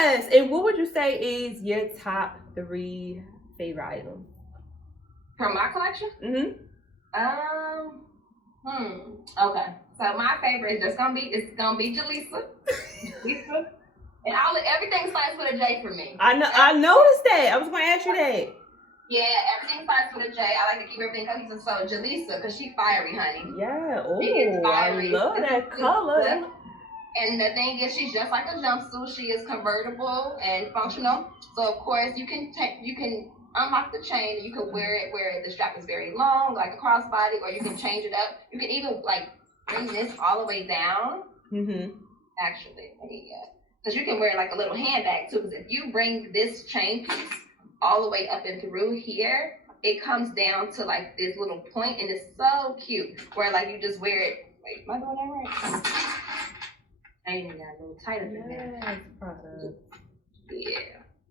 Yes. And what would you say is your top 3 favorite items from my collection? Okay. So my favorite is gonna be Jalisa. And everything starts with a J for me. I noticed that. I was gonna ask you that. Yeah, everything starts with a J. I like to keep everything cohesive. So Jalisa, because she's fiery, honey. Yeah. Oh, I love that color. And the thing is, she's just like a jumpsuit. She is convertible and functional. So of course, you can unlock the chain and you can wear it where the strap is very long, like a crossbody, or you can change it up. You can even like bring this all the way down. Actually, because you can wear like a little handbag too. Because if you bring this chain piece all the way up and through here, it comes down to like this little point, and it's so cute. Where like you just wear it. Wait, am I doing that right? I even got a little tighter than that. Yeah.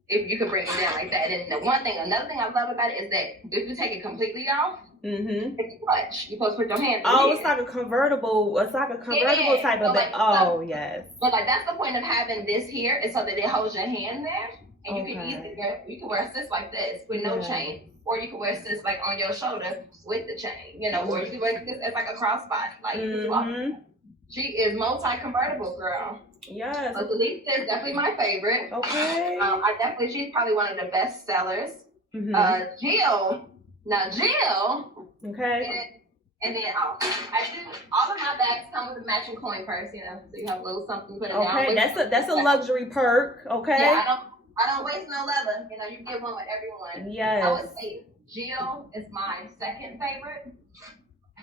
If you can bring it down like that. And another thing I love about it is that if you take it completely off, it's clutch. You're supposed to put your hand in it's like a convertible. It's like a convertible type of bag. Oh, yes. But like that's the point of having this here, is so that it holds your hand there. And you can easily you can wear sis like this with no chain. Or you can wear sis like on your shoulder with the chain, or you can wear this as like a crossbody. Like she is multi-convertible, girl. Yes. So Jalisa is definitely my favorite. Okay. She's probably one of the best sellers. Jill. Okay. And then I do all of my bags come with a matching coin purse, so you have a little something to put it down. Okay, that's a luxury perk. Okay. Yeah, I don't waste no leather. You get one with everyone. Yes. I would say Jill is my second favorite.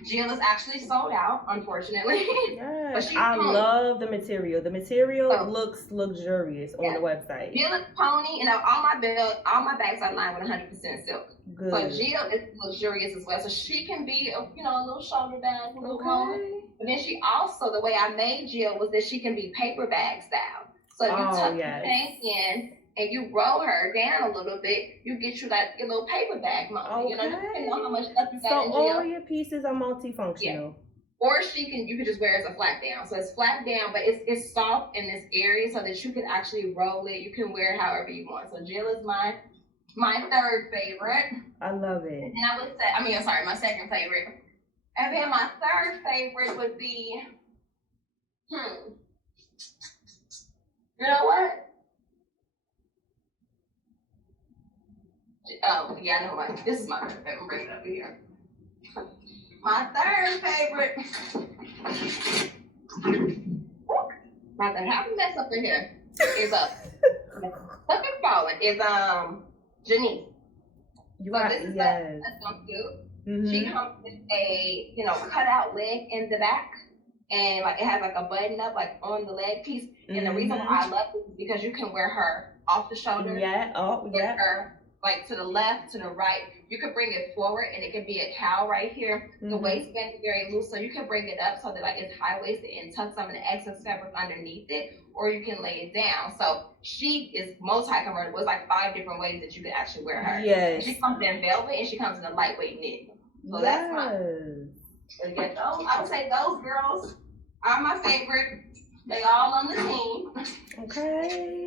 Jill is actually sold out, unfortunately. Yes, I love the material. The material looks luxurious on the website. Jill is pony, and all my bags are lined with 100% silk. Good. So Jill is luxurious as well. So she can be a little shoulder bag, a little moment. But then she also, the way I made Jill was that she can be paper bag style. So if you tuck the thing in and you roll her down a little bit, you get you like your little paper bag moment. Depending on how much stuff you got in Jill. So all your pieces are multifunctional. Yeah. Or you could just wear it as a flat down. So it's flat down, but it's soft in this area so that you can actually roll it. You can wear it however you want. So Jill is my third favorite. I love it. And I would say, my second favorite. And then my third favorite would be, you know what? Oh, yeah, I know what. This is my third favorite. I'm bringing it up here. My third favorite. How can mess up in here? Is something falling. Is Janice. Right. So this is a jumpsuit. She comes with a cutout leg in the back, and like it has like a button up like on the leg piece. And the reason why I love it is because you can wear her off the shoulder. Yeah. Oh, yeah. Her like to the left, to the right. You can bring it forward, and it can be a cowl right here. The waistband is very loose, so you can bring it up so that like it's high waisted and tuck some of the excess fabric underneath it, or you can lay it down. So she is multi-convertible. It's like 5 different ways that you can actually wear her. Yes. She comes in velvet, and she comes in a lightweight knit. So that's mine. So yeah, I would say those girls are my favorite. They all on the team. Okay.